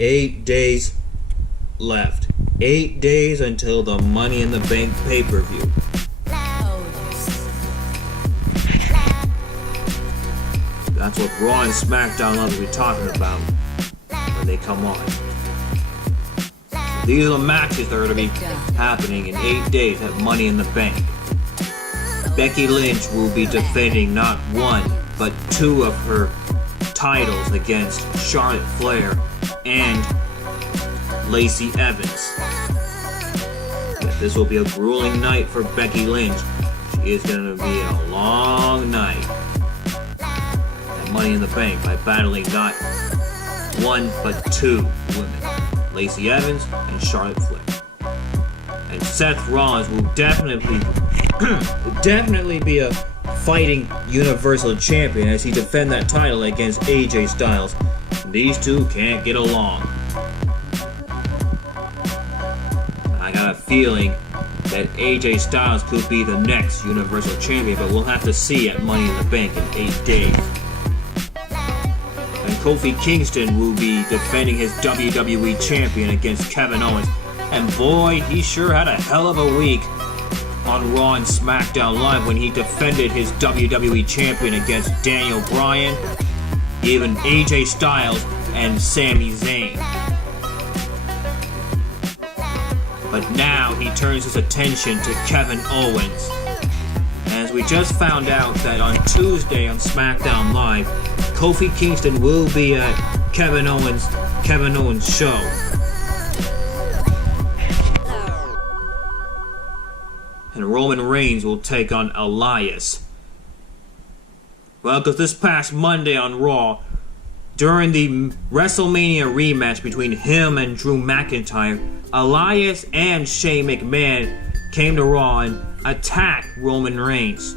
8 days left. 8 days until the Money in the Bank pay-per-view. That's what Raw and Smackdown love to be talking about when they come on. These are the matches that are going to be happening in 8 days at Money in the Bank. Becky Lynch will be defending not one, but two of her titles against Charlotte Flair and Lacey Evans. But this will be a grueling night for Becky Lynch. She is going to be a long night at Money in the Bank by battling not one, but two women. Lacey Evans and Charlotte Flair. And Seth Rollins will definitely be a fighting Universal Champion as he defends that title against AJ Styles. These two can't get along. I got a feeling that AJ Styles could be the next Universal Champion, but we'll have to see at Money in the Bank in 8 days. And Kofi Kingston will be defending his WWE Champion against Kevin Owens. And boy, he sure had a hell of a week on Raw and Smackdown Live when he defended his WWE Champion against Daniel Bryan, even AJ Styles, and Sami Zayn. But now he turns his attention to Kevin Owens. As we just found out that on Tuesday on SmackDown Live, Kofi Kingston will be at Kevin Owens' show. And Roman Reigns will take on Elias. Well, because this past Monday on Raw, during the WrestleMania rematch between him and Drew McIntyre, Elias and Shane McMahon came to Raw and attacked Roman Reigns.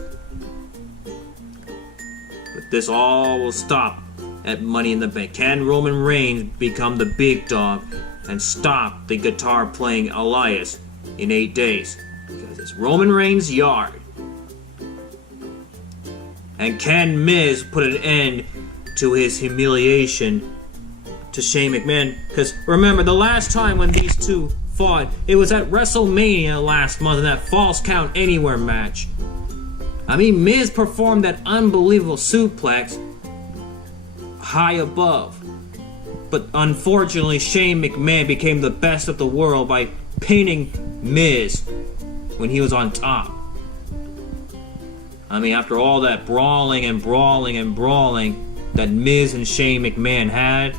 But this all will stop at Money in the Bank. Can Roman Reigns become the big dog and stop the guitar-playing Elias in 8 days? Because it's Roman Reigns' yard. And can Miz put an end to his humiliation to Shane McMahon? Because remember, the last time when these two fought, it was at WrestleMania last month in that False Count Anywhere match. I mean, Miz performed that unbelievable suplex high above. But unfortunately, Shane McMahon became the best of the world by pinning Miz when he was on top. I mean, after all that brawling that Miz and Shane McMahon had,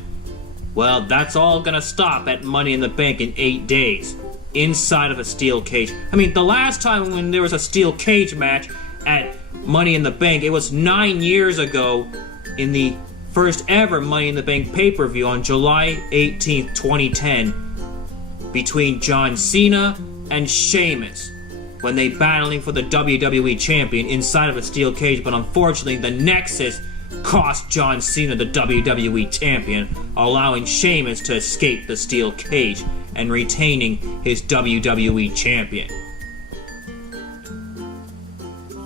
well, that's all gonna stop at Money in the Bank in 8 days, inside of a steel cage. I mean, the last time when there was a steel cage match at Money in the Bank, it was 9 years ago in the first ever Money in the Bank pay-per-view on July 18th, 2010, between John Cena and Sheamus, when they battling for the WWE Champion inside of a steel cage. But unfortunately, the Nexus cost John Cena the WWE Champion, allowing Sheamus to escape the steel cage and retaining his WWE Champion.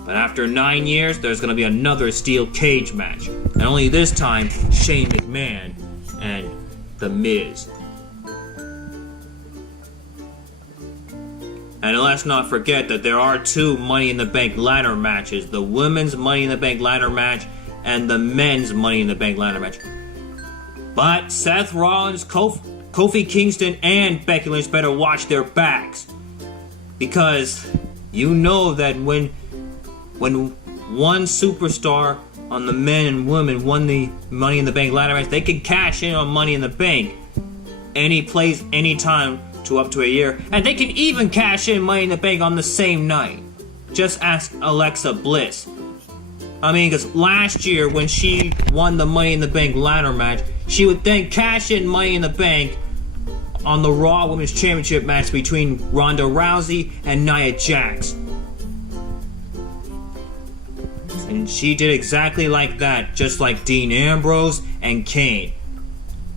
But after 9 years, there's going to be another steel cage match. And only this time, Shane McMahon and The Miz. And let's not forget that there are two Money in the Bank ladder matches. The women's Money in the Bank ladder match and the men's Money in the Bank ladder match. But Seth Rollins, Kofi Kingston, and Becky Lynch better watch their backs. Because you know that when one superstar on the men and women won the Money in the Bank ladder match, they can cash in on Money in the Bank any place, anytime, to up to a year. And they can even cash in Money in the Bank on the same night. Just ask Alexa Bliss. I mean, because last year when she won the Money in the Bank ladder match, she would then cash in Money in the Bank on the Raw Women's Championship match between Ronda Rousey and Nia Jax. And she did exactly like that, just like Dean Ambrose and Kane.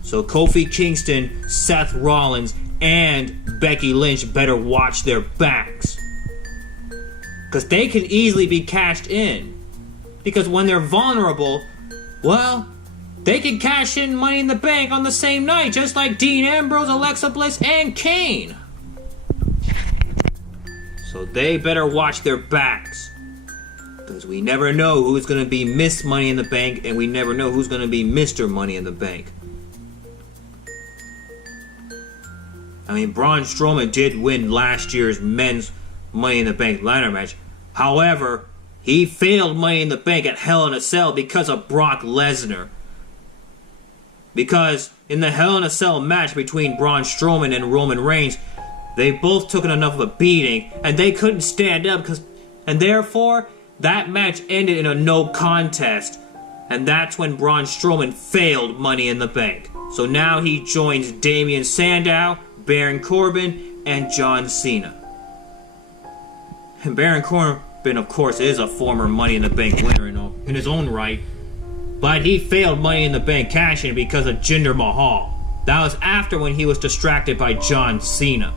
So Kofi Kingston, Seth Rollins, and Becky Lynch better watch their backs. Because they can easily be cashed in. Because when they're vulnerable, well, they can cash in Money in the Bank on the same night, just like Dean Ambrose, Alexa Bliss, and Kane. So they better watch their backs, because we never know who's going to be Miss Money in the Bank, and we never know who's going to be Mr. Money in the Bank. I mean, Braun Strowman did win last year's men's Money in the Bank ladder match. However, he failed Money in the Bank at Hell in a Cell because of Brock Lesnar. Because in the Hell in a Cell match between Braun Strowman and Roman Reigns, they both took enough of a beating, and they couldn't stand up, and therefore, that match ended in a no contest. And that's when Braun Strowman failed Money in the Bank. So now he joins Damian Sandow, Baron Corbin, and John Cena. And Baron Corbin, of course, is a former Money in the Bank winner in his own right. But he failed Money in the Bank cash-in because of Jinder Mahal. That was after when he was distracted by John Cena.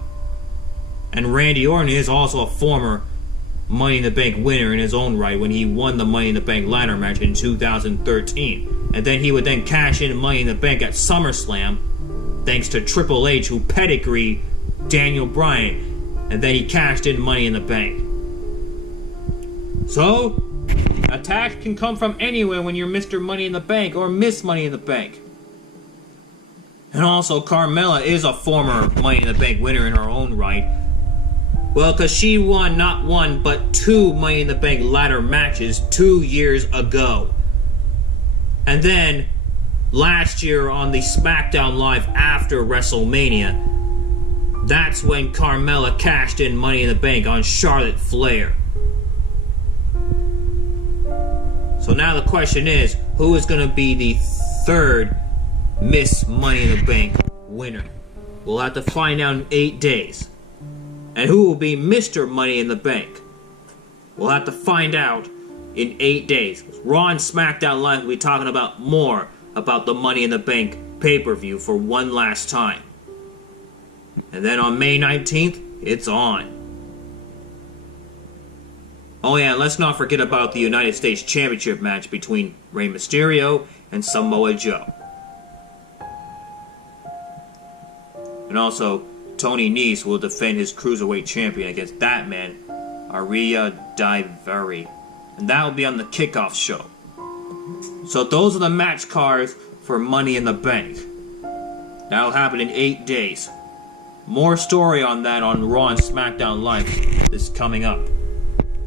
And Randy Orton is also a former Money in the Bank winner in his own right when he won the Money in the Bank ladder match in 2013. And then he would then cash in Money in the Bank at SummerSlam, thanks to Triple H, who pedigreed Daniel Bryan. And then he cashed in Money in the Bank. So, attack can come from anywhere when you're Mr. Money in the Bank or Miss Money in the Bank. And also, Carmella is a former Money in the Bank winner in her own right. Well, because she won not one, but 2 Money in the Bank ladder matches 2 years ago. And then, last year on the SmackDown Live after WrestleMania, that's when Carmella cashed in Money in the Bank on Charlotte Flair. So now the question is, who is going to be the 3rd Miss Money in the Bank winner? We'll have to find out in 8 days. And who will be Mr. Money in the Bank? We'll have to find out in 8 days. Raw and Smackdown Live will be talking about more about the Money in the Bank pay-per-view for one last time. And then on May 19th, it's on. Oh yeah, let's not forget about the United States Championship match between Rey Mysterio and Samoa Joe. And also, Tony Nese will defend his Cruiserweight champion against that man, Ariya Daivari. And that will be on the kickoff show. So those are the match cards for Money in the Bank. That will happen in 8 days. More story on that on Raw and Smackdown Live is coming up.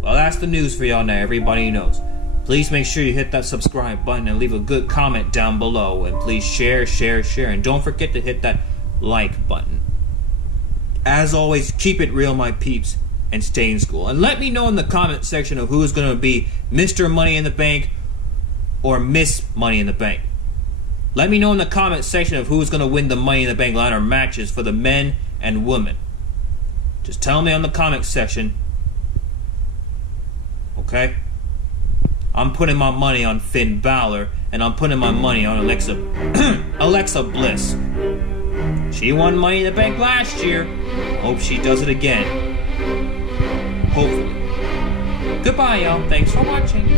Well, that's the news for y'all now, everybody knows. Please make sure you hit that subscribe button and leave a good comment down below. And please share. And don't forget to hit that like button. As always, keep it real, my peeps, and stay in school. And let me know in the comment section of who is going to be Mr. Money in the Bank or Miss Money in the Bank. Let me know in the comment section of who is going to win the Money in the Bank ladder matches for the men and women. Just tell me on the comment section. Okay? I'm putting my money on Finn Bálor, and I'm putting my money on Alexa Bliss. She won Money in the Bank last year. Hope she does it again. Hopefully. Goodbye, y'all. Thanks for watching.